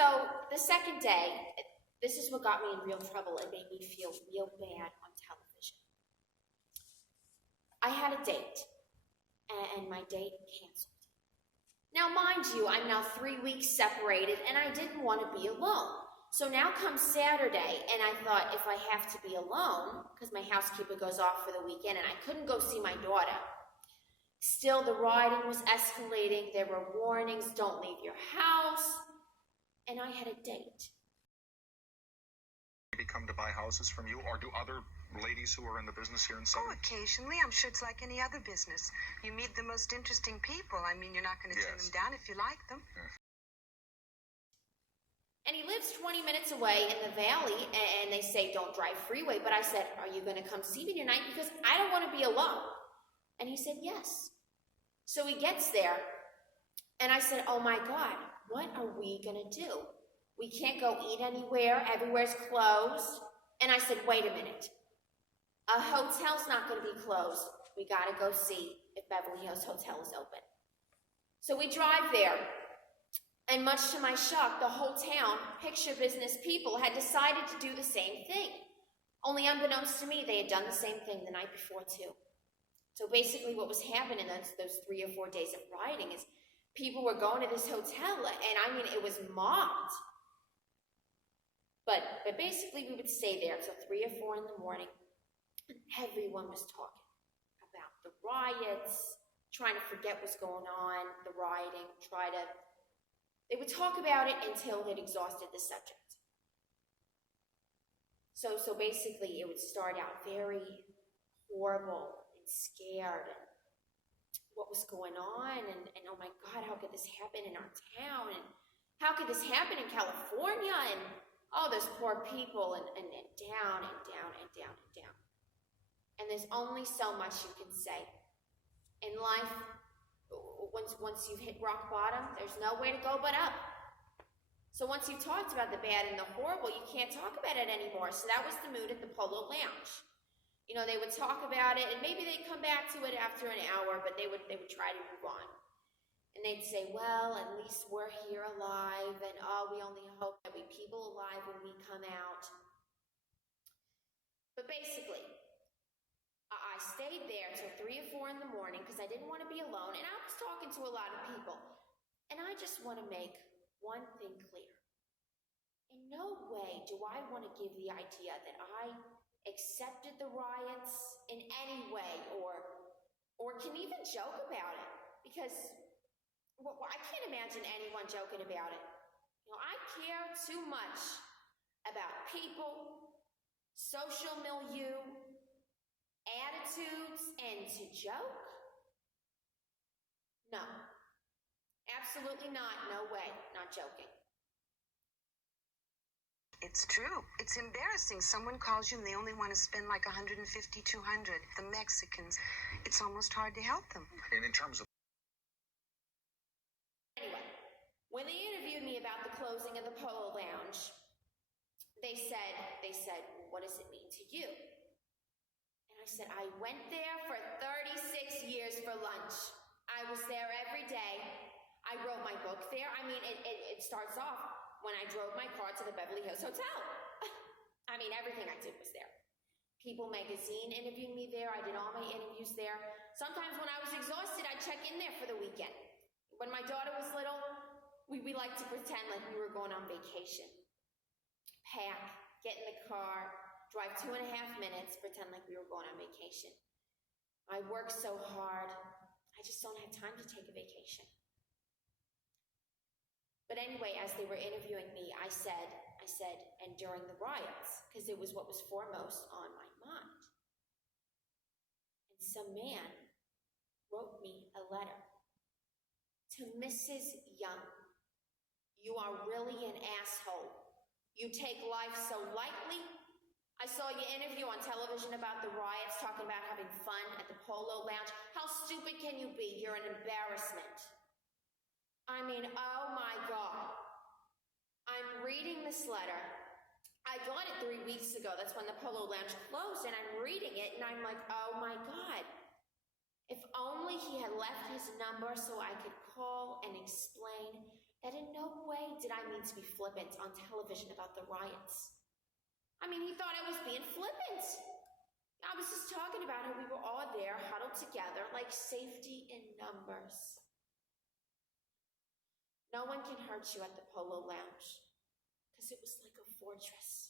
So the second day, this is what got me in real trouble. It made me feel real bad on television. I had a date, and my date canceled. Now, mind you, I'm now 3 weeks separated, and I didn't want to be alone. So now comes Saturday, and I thought if I have to be alone, because my housekeeper goes off for the weekend, and I couldn't go see my daughter. Still, the rioting was escalating. There were warnings, don't leave your house. And I had a date. Maybe come to buy houses from you, or do other ladies who are in the business here in Southern? Oh, occasionally. I'm sure it's like any other business. You meet the most interesting people. I mean, you're not going to turn them down if you like them. Yeah. And he lives 20 minutes away in the valley, and they say don't drive freeway. But I said, are you going to come see me tonight? Because I don't want to be alone. And he said, yes. So he gets there, and I said, oh my God, what are we going to do? We can't go eat anywhere. Everywhere's closed. And I said, wait a minute. A hotel's not going to be closed. We got to go see if Beverly Hills Hotel is open. So we drive there. And much to my shock, the whole town, picture business people, had decided to do the same thing. Only unbeknownst to me, they had done the same thing the night before too. So basically what was happening those 3 or 4 days of rioting is people were going to this hotel, and I mean, it was mobbed. But basically we would stay there till 3 or 4 in the morning, and everyone was talking about the riots, trying to forget what's going on, the rioting, they would talk about it until it exhausted the subject. So basically it would start out very horrible and scared, and what was going on, and oh my God, how could this happen in our town, and how could this happen in California, and oh, those poor people, and down and down and down and down. And there's only so much you can say. In life, once you've hit rock bottom, there's nowhere to go but up. So once you've talked about the bad and the horrible, you can't talk about it anymore. So that was the mood at the Polo Lounge. You know, they would talk about it, and maybe they'd come back to it after an hour, but they would try to move on. And they'd say, well, at least we're here alive, and oh, we only hope that we people alive when we come out. But basically, I stayed there till 3 or 4 in the morning because I didn't want to be alone, and I was talking to a lot of people. And I just want to make one thing clear. In no way do I want to give the idea that I accepted the riots in any way, or can even joke about it, because I can't imagine anyone joking about it. You know, I care too much about people, social milieu, attitudes, and to joke? No. Absolutely not. No way. Not joking. It's true. It's embarrassing. Someone calls you and they only want to spend like $150, $200. The Mexicans, it's almost hard to help them. And in terms of... Anyway, when they interviewed me about the closing of the Polo Lounge, they said, what does it mean to you? And I said, I went there for 36 years for lunch. I was there every day. I wrote my book there. I mean, it starts off when I drove my car to the Beverly Hills Hotel. I mean, everything I did was there. People Magazine interviewed me there. I did all my interviews there. Sometimes when I was exhausted, I'd check in there for the weekend. When my daughter was little, we liked to pretend like we were going on vacation. Pack, get in the car, drive 2.5 minutes, pretend like we were going on vacation. I work so hard, I just don't have time to take a vacation. But anyway, as they were interviewing me, I said, and during the riots, because it was what was foremost on my mind. And some man wrote me a letter to Mrs. Young. You are really an asshole. You take life so lightly. I saw your interview on television about the riots, talking about having fun at the Polo Lounge. How stupid can you be? You're an embarrassment. I mean, oh my God. I'm reading this letter. I got it 3 weeks ago. That's when the Polo Lounge closed, and I'm reading it, and I'm like, oh my God. If only he had left his number so I could call and explain that in no way did I mean to be flippant on television about the riots. I mean, he thought I was being flippant. I was just talking about how we were all there, huddled together, like safety in numbers. No one can hurt you at the Polo Lounge, because it was like a fortress.